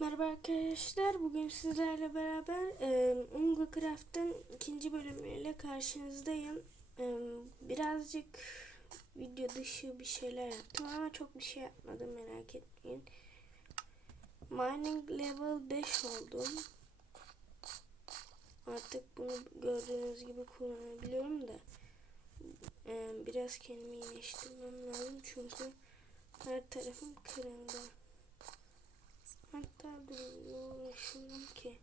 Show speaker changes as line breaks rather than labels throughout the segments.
Merhaba arkadaşlar. Bugün sizlerle beraber e, Unga Craft'ın ikinci bölümüyle karşınızdayım. E, birazcık video dışı bir şeyler yaptım ama çok bir şey yapmadım merak etmeyin. Mining level 5 oldum. Artık bunu gördüğünüz gibi kullanabiliyorum da e, biraz kendimi iyileştirmem lazım çünkü her tarafım kırıldı. Hatta uğraşıyorum ki.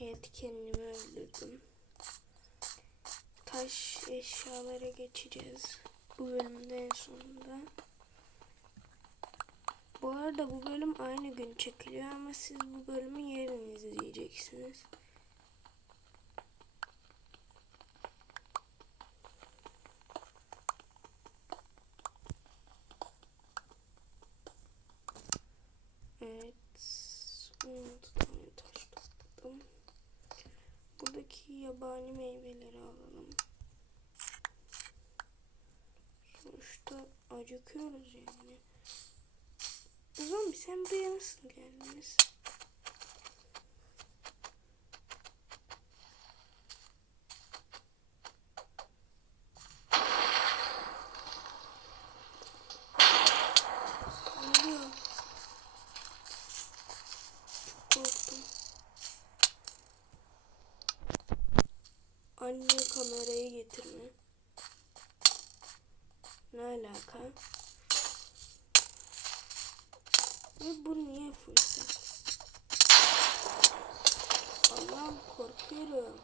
Evet kendimi öldürdüm. Taş eşyalara geçeceğiz. Bu bölümde en sonunda. Bu arada bu bölüm aynı gün çekiliyor ama siz bu bölümü yarın izleyeceksiniz. Evet. 16 tane taş topladım. Buradaki yabani meyveleri alalım. Sonuçta acıkıyoruz yani. Zombi sen buraya nasıl geldiniz? Anne kamerayı getirme. Ne alaka? Ve bu niye fırsat? Allah'ım korkuyorum.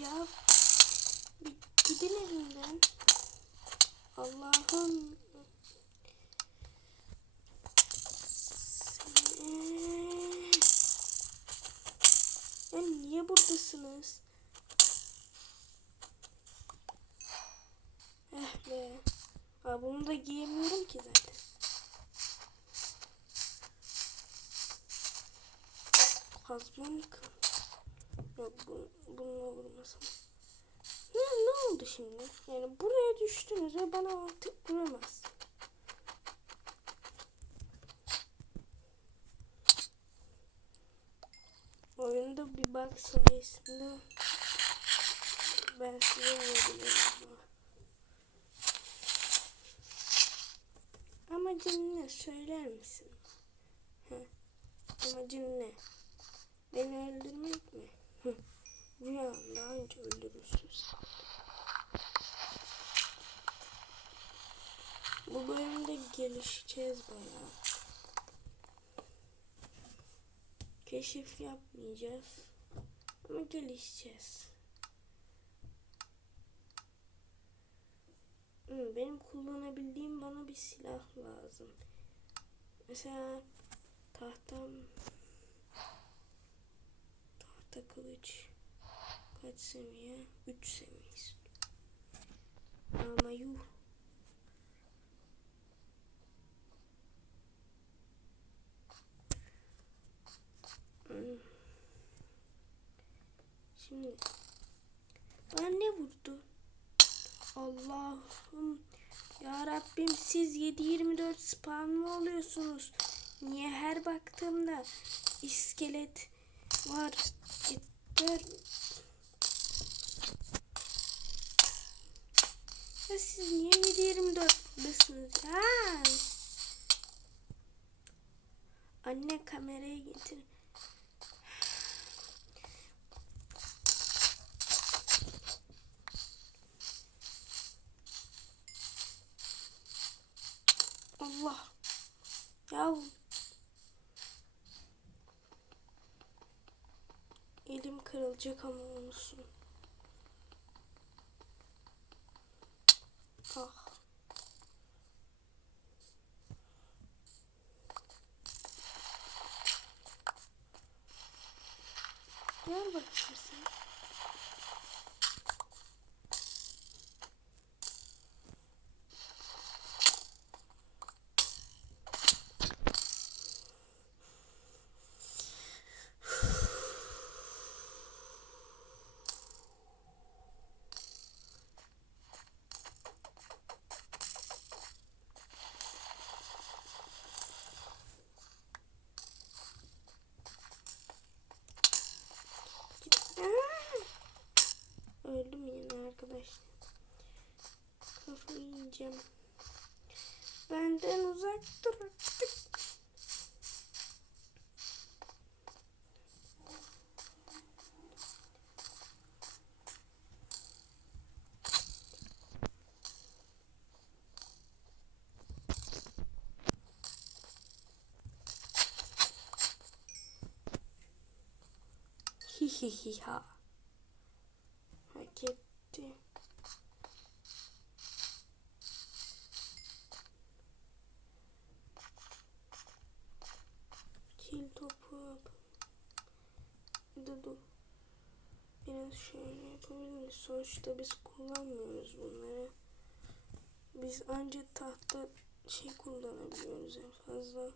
Ya bir gidin elimden. Allah'ım. Seni- Ya niye buradasınız? Eh be. Aa, bunu da giyemiyorum ki zaten. Kı- Yok bu, bununla vurmasam. Ne, ne oldu şimdi? Yani buraya düştünüz ve bana artık vuramaz. Oyunda bir bug sayesinde ben size vurabiliyorum. Amacın ne? Söyler misin? Heh. Amacın ne? Beni öldürmek mi? Hı. Rüyanda anca öldürürsün. Bu bölümde gelişeceğiz bayağı. Keşif yapmayacağız. Ama gelişeceğiz. Benim kullanabildiğim bana bir silah lazım. Mesela tahtam tahta kılıç kaç seviye? 3 seviye istiyorum. Ama yuh. Şimdi bana ne vurdu? Allah'ım ya Rabbim siz 7-24 spawn mı oluyorsunuz? Niye her baktığımda iskelet var? Yeter. Ya siz niye 7-24'desiniz ya? Anne kamerayı getir. Allah. Ya. Kırılacak ama olsun. Ah. Gel bakayım sen. diyeceğim. Benden uzak dur artık. Hi hi hi ha. Hak etti. Kil topu yap. Bir de dur. Biraz şöyle yapabiliriz. Sonuçta biz kullanmıyoruz bunları. Biz ancak tahta şey kullanabiliyoruz en fazla.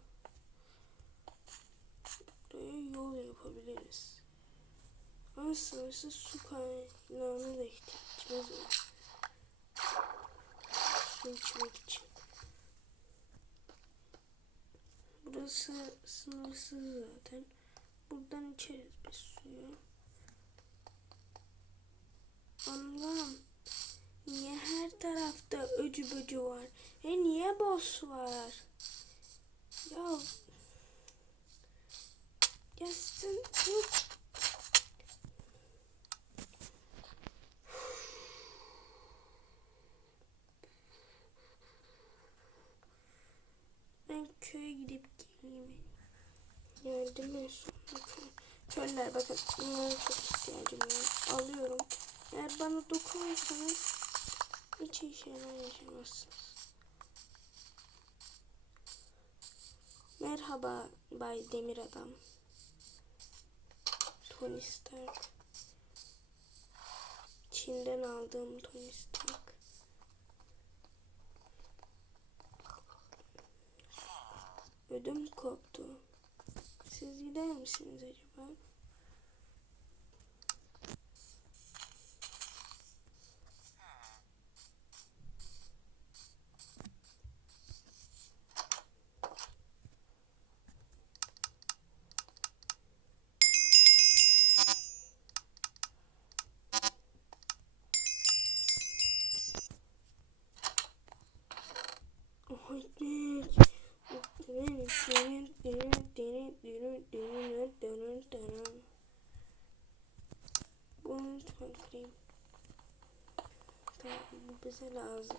Buraya yol yapabiliriz. Ama sınırsız su kaynağına da ihtiyacımız var. Su içmek için. Burası sınırsız zaten. Buradan içeriz biz suyu. Allah'ım. Niye her tarafta öcü böcü var? E niye boss var? Ya. Ya sen dur. Ben köye gidip geleyim. Geldim en sonunda köy. Bakın bunlara çok ihtiyacım var. Alıyorum. Eğer bana dokunursanız hiç iyi şeyler yaşamazsınız. Merhaba Bay Demir Adam. Tony Stark. Çin'den aldığım Tony Stark. Ödüm koptu. Siz gider misiniz acaba? Haydi. Bunu lütfen kırayım. Tamam, bu bize lazım.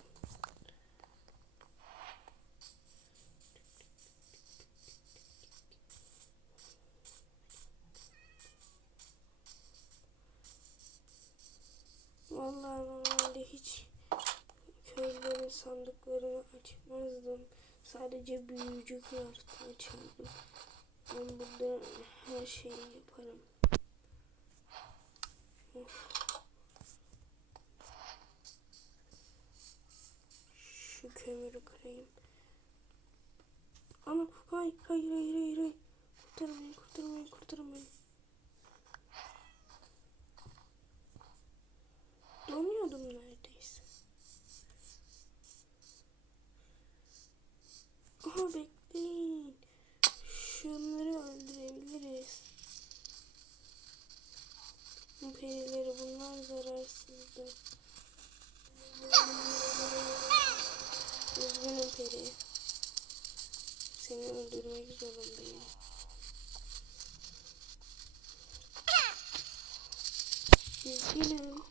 Vallahi hiç köylerin sandıklarını açmazdım. Sadece büyücü craft açardım. Ben burada her şeyi yaparım. Of. Şu kömürü kırayım. Ama hayır hayır hayır hayır. hayır. Kurtarın beni kurtarın beni kurtarın beni. Donuyordum neredeyse. Aha bekleyin. Şunları öldürebiliriz. Bu perileri bunlar zararsızdı. Üzgünüm peri. Seni öldürmek zorundayım. Üzgünüm.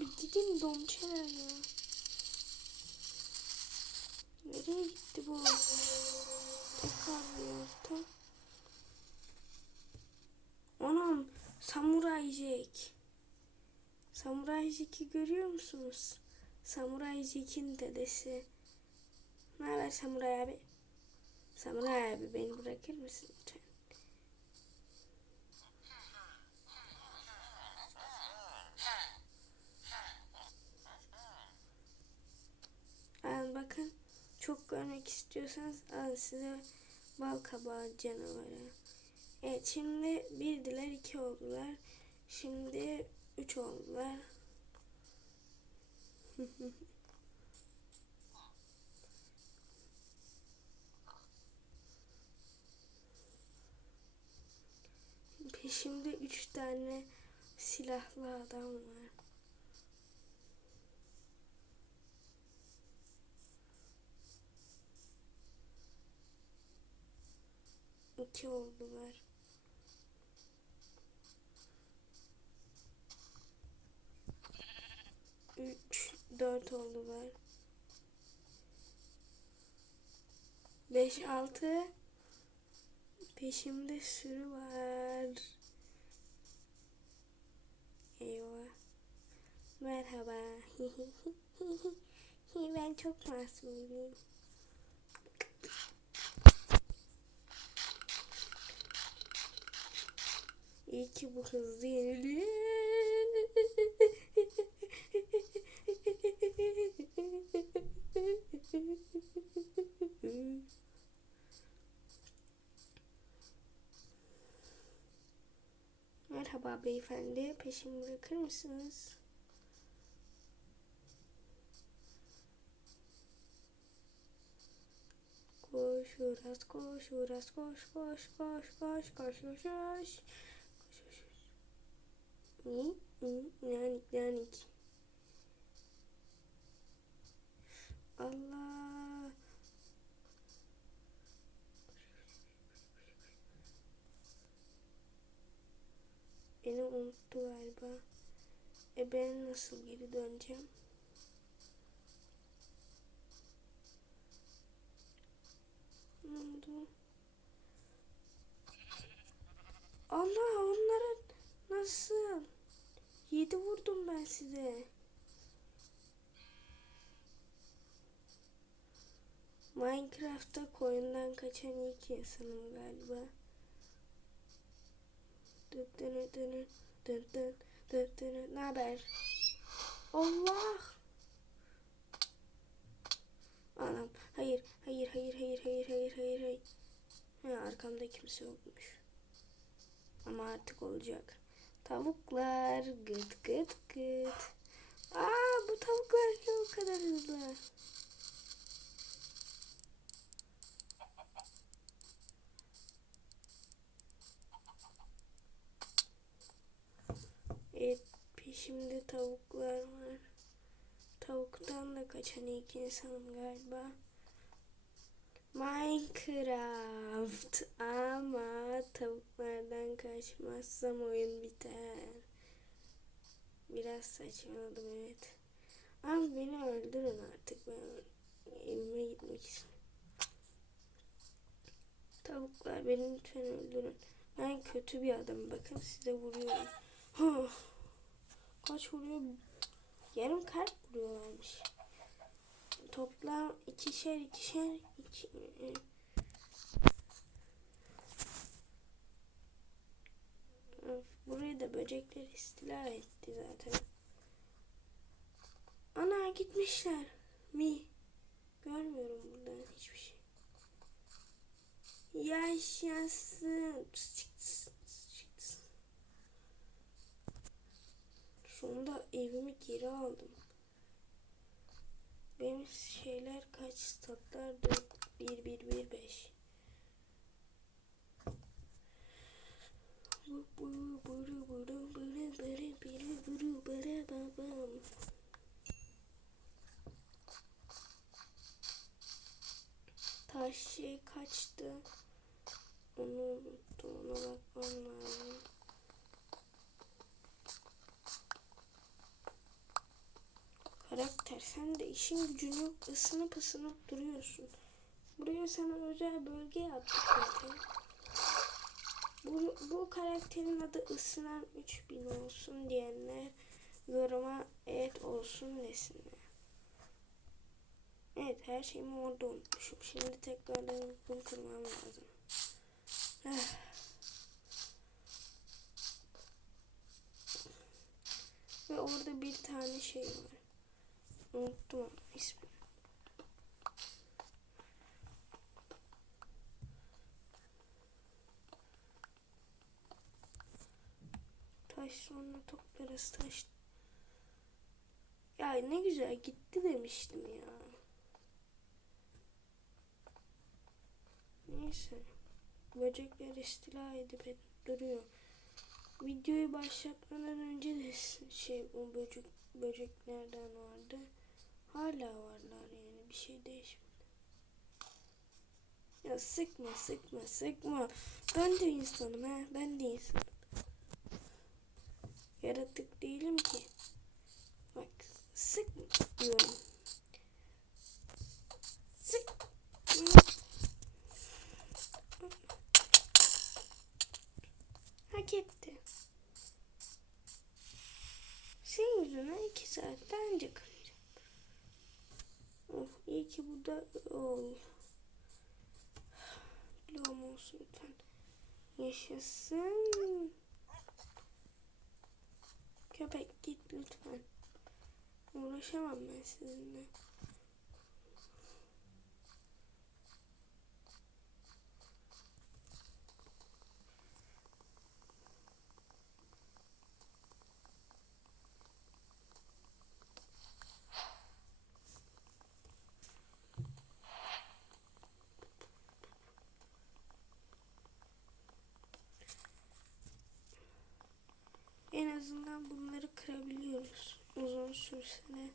Bir gidin domçeler ya. Samuray Jack'i görüyor musunuz? Samuray Jack'in dedesi. Ne haber Samuray abi? Samuray abi beni bırakır mısın lütfen? Al bakın. Çok görmek istiyorsanız al size bal kabağı canavarı. Evet şimdi birdiler iki oldular. Şimdi üç oldular. peşimde üç tane silahlı adam var. İki oldular. Üç, dört oldular. Beş, altı. Peşimde sürü var. Eyvah. Merhaba. ben çok masumum. İyi ki bu hızlı yeniliyor. Merhaba beyefendi. Peşimi bırakır mısınız? Koş Uras koş Uras koş koş koş koş koş koş koş koş İyi iyi nanik nanik Allah Beni unuttu galiba. E ben nasıl geri döneceğim? Ne oldu? Allah onlara nasıl? Yedi vurdum ben size. Minecraft'ta koyundan kaçan ilk insanım galiba. Ne haber? Allah! Anam. Hayır, hayır, hayır, hayır, hayır, hayır, hayır, hayır. Ha, arkamda kimse yokmuş. Ama artık olacak. Tavuklar, gıt gıt gıt. Aa, bu tavuklar ne o kadar hızlı? Evet, peşimde tavuklar var. Tavuktan da kaçan ilk insanım galiba. Minecraft ama tavuklardan kaçmazsam oyun biter. Biraz saçmaladım evet. Ama beni öldürün artık ben evime gitmek istiyorum. Tavuklar beni lütfen öldürün. Ben kötü bir adamım. Bakın size vuruyorum. Kaç vuruyor? Yarım kalp vuruyorlarmış. Toplam ikişer ikişer iki, Burayı da böcekler istila etti zaten. Ana gitmişler. Mi? Görmüyorum buradan hiçbir şey. Yaşasın. Sonunda evimi geri aldım. Benim şeyler kaç statlar? 4, 1, 1, 1, 5. Taş şey kaçtı? Onu unuttum. Ona bakmam lazım. Karakter sen de işin gücün yok ısınıp ısınıp duruyorsun. Buraya sana özel bölge yaptık zaten. Bu, bu karakterin adı ısınan 3000 olsun diyenler yoruma evet olsun desinler. Evet her şeyimi orada unutmuşum. Şimdi tekrardan bunu kırmam lazım. Ve orada bir tane şey var. Unuttum ismini. Taş sonra toplarız taş. Ya ne güzel gitti demiştim ya. Neyse. Böcekler istila edip duruyor. videoyu başlatmadan önce de şey o böcek böceklerden vardı. Hala varlar yani bir şey değişmedi. Ya sıkma sıkma sıkma. Ben de insanım ha ben de insanım. Yaratık değilim ki. Bak sık diyorum. Sık. Hak etti. Senin yüzüne iki saatte önce kalacağım. Of iyi ki bu da olmuyor. Lağım olsun lütfen. Yaşasın. Köpek git lütfen. Uğraşamam ben sizinle. En azından bunları kırabiliyoruz. Uzun sürse de.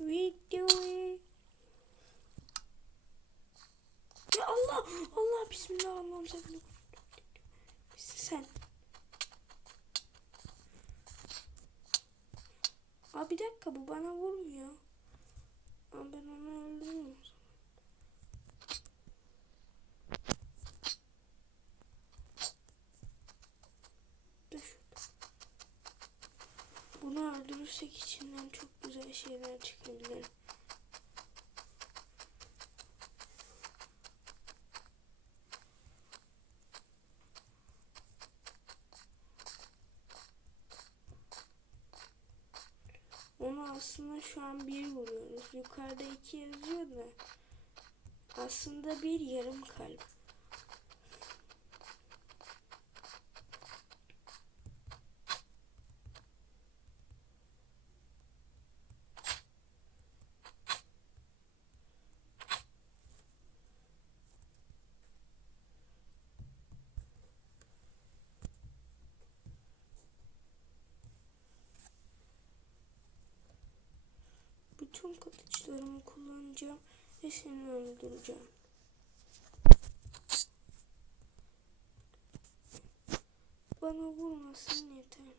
Videoyu Ya Allah Allah bismillah Allah'ım sen Aa bir dakika bu bana vurmuyor. Aa ben onu öldürürüm. Bunu öldürürsek içinden çok güzel şeyler çıkabilir. Onu aslında şu an bir vuruyoruz. Yukarıda iki yazıyor da aslında bir yarım kalp. Bütün kılıçlarımı kullanacağım ve seni öldüreceğim. Bana vurmasın yeter.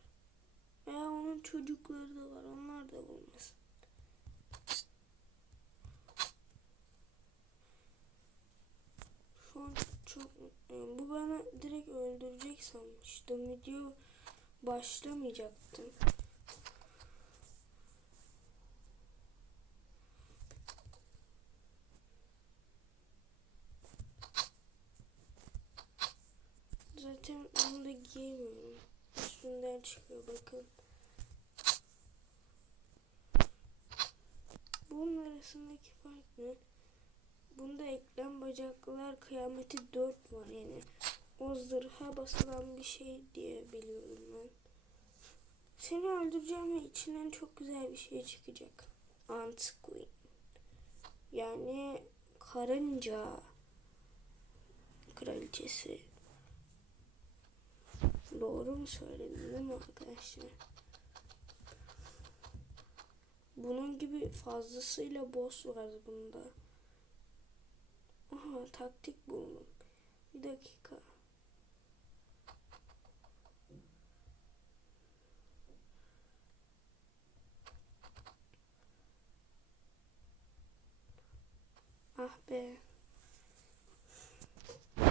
Veya onun çocukları da var. Onlar da vurmasın. Şu an çok bu bana direkt öldürecek sanmıştım. Video başlamayacaktım. Zaten onu da giymiyorum. Üstünden çıkıyor bakın. Bunun arasındaki fark ne? Bunda eklem bacaklılar kıyameti 4 var yani. O zırha basılan bir şey diye biliyorum ben. Seni öldüreceğim ve içinden çok güzel bir şey çıkacak. Ant Queen. Yani karınca kraliçesi. Doğru mu söyledim değil mi arkadaşlar? Bunun gibi fazlasıyla boss var bunda. Aha taktik buldum. Bir dakika. Ah be.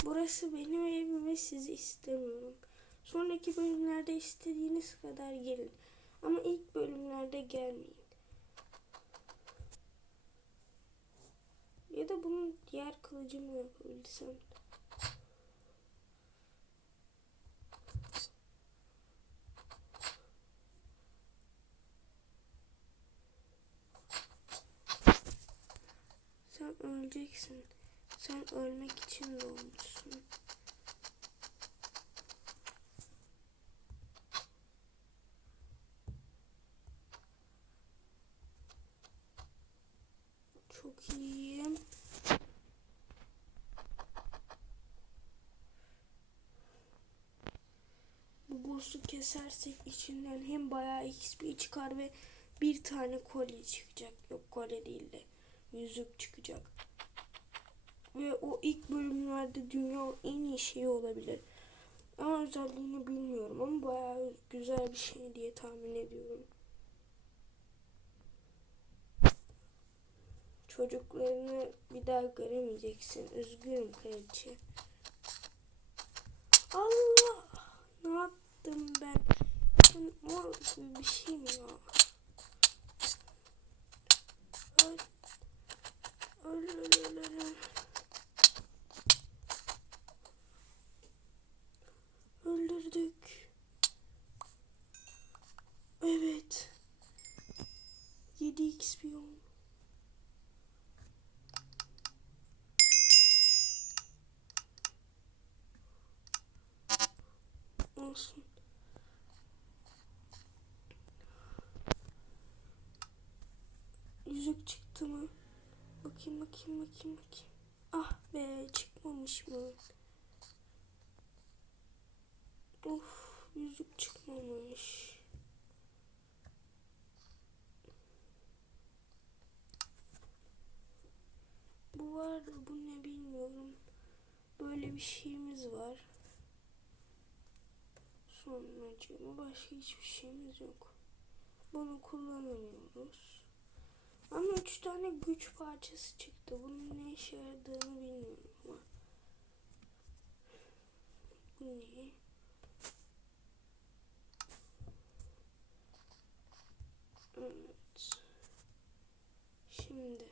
Burası benim evim ve sizi istemiyorum. Sonraki bölümlerde istediğiniz kadar gelin. Ama ilk bölümlerde gelmeyin. Ya da bunun diğer kılıcımı yapabilsem. Sen öleceksin. Sen ölmek için doğmuşsun. Kesersek içinden hem bayağı XP çıkar ve bir tane kolye çıkacak. Yok kolye değil de yüzük çıkacak. Ve o ilk bölümlerde dünya en iyi şeyi olabilir. Ama özelliğini bilmiyorum ama bayağı güzel bir şey diye tahmin ediyorum. Çocuklarını bir daha göremeyeceksin. Üzgünüm kraliçe. Allah! Ne yaptım ben? Ben mor gibi bir şey mi ya? Öl. Öl öl öl öl. öl. Öldürdük. Evet. 7 XP oldu. Olsun. Yüzük çıktı mı? Bakayım bakayım bakayım. Ah be çıkmamış mı? Of yüzük çıkmamış. Bu var bu ne bilmiyorum. Böyle bir şeyimiz var. Sonracığıma başka hiçbir şeyimiz yok. Bunu kullanamıyoruz. Ama üç tane güç parçası çıktı. Bunun ne işe yaradığını bilmiyorum ama. Bu ne? Evet. Şimdi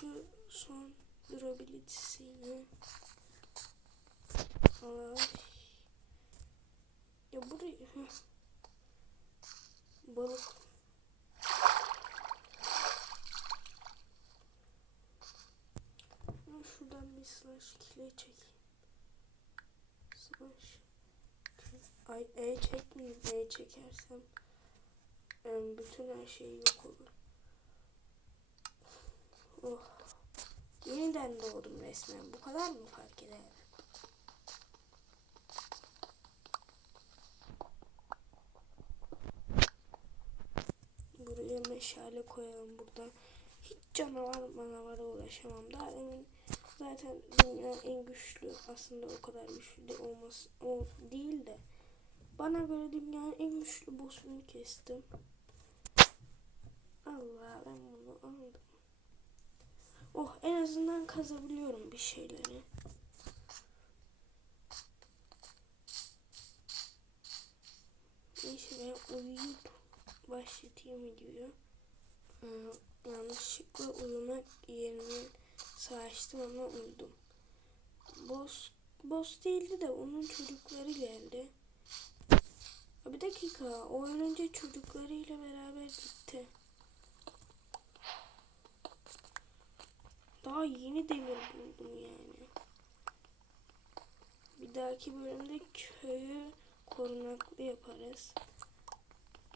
şu son durabilitesini Ay. Ya buraya heh. balık Ben şuradan bir slash kile çekeyim. Slash Ay E çekmeyeyim. E çekersem em, bütün her şey yok olur. Oh. Yeniden doğdum resmen. Bu kadar mı fark eder? Buraya meşale koyalım burada. Hiç canavar manavara ulaşamam. Daha emin zaten dünyanın en güçlü aslında o kadar güçlü de olması o değil de bana göre dünyanın en güçlü boss'unu kestim. Allah ben bunu aldım. Oh en azından kazabiliyorum bir şeyleri. Neyse ben uyuyup başlatayım videoyu. Ee, yanlışlıkla uyumak yerine savaştım ama uyudum. Boss, boss değildi de onun çocukları geldi. Bir dakika o önce çocuklarıyla beraber gitti. Daha yeni demir buldum yani. Bir dahaki bölümde köyü korunaklı yaparız.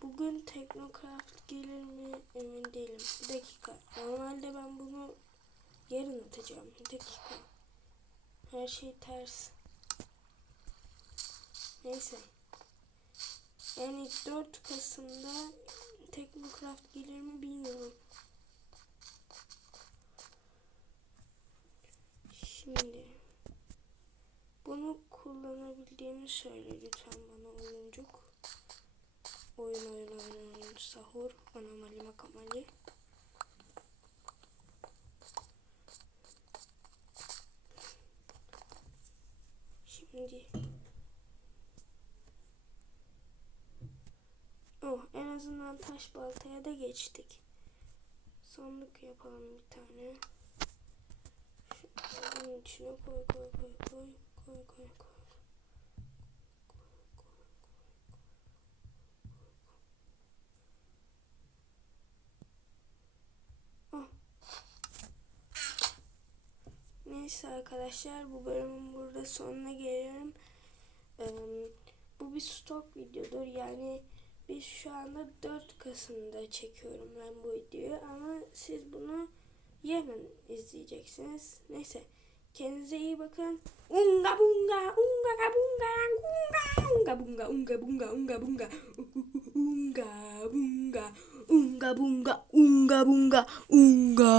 Bugün Teknocraft gelir mi emin değilim. Bir dakika. Normalde ben bunu yarın atacağım. Bir dakika. Her şey ters. Neyse. Yani 4 Kasım'da Teknocraft gelir mi bilmiyorum. Şimdi bunu kullanabildiğimi söyle lütfen bana oyuncuk. Oyun oyun oyun oyun sahur anomali makamali. Şimdi Oh en azından taş baltaya da geçtik. Sandık yapalım bir tane. Şu bunun içine koy koy koy koy koy koy koy. Ah. Neyse arkadaşlar bu bölümün burada sonuna geliyorum. Ee, bu bir stok videodur yani biz şu anda 4 Kasım'da çekiyorum ben bu videoyu ama siz bunu yarın izleyeceksiniz. Neyse Kendinize iyi bakın. Unga bunga, unga ga bunga, unga, unga bunga, unga bunga, unga bunga, unga bunga, unga bunga, unga bunga, unga.